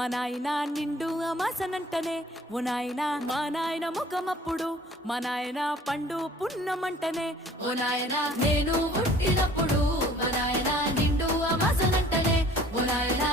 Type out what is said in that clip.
మా నాయన నిండు అమాసనంటనే ఓ నాయన మా నాయన ముఖమప్పుడు మా నాయన పండు పున్నమంటనే ఓ నాయన నేను పుట్టినప్పుడు మా నాయన నిండు అమాసనంటనే ఓ నాయన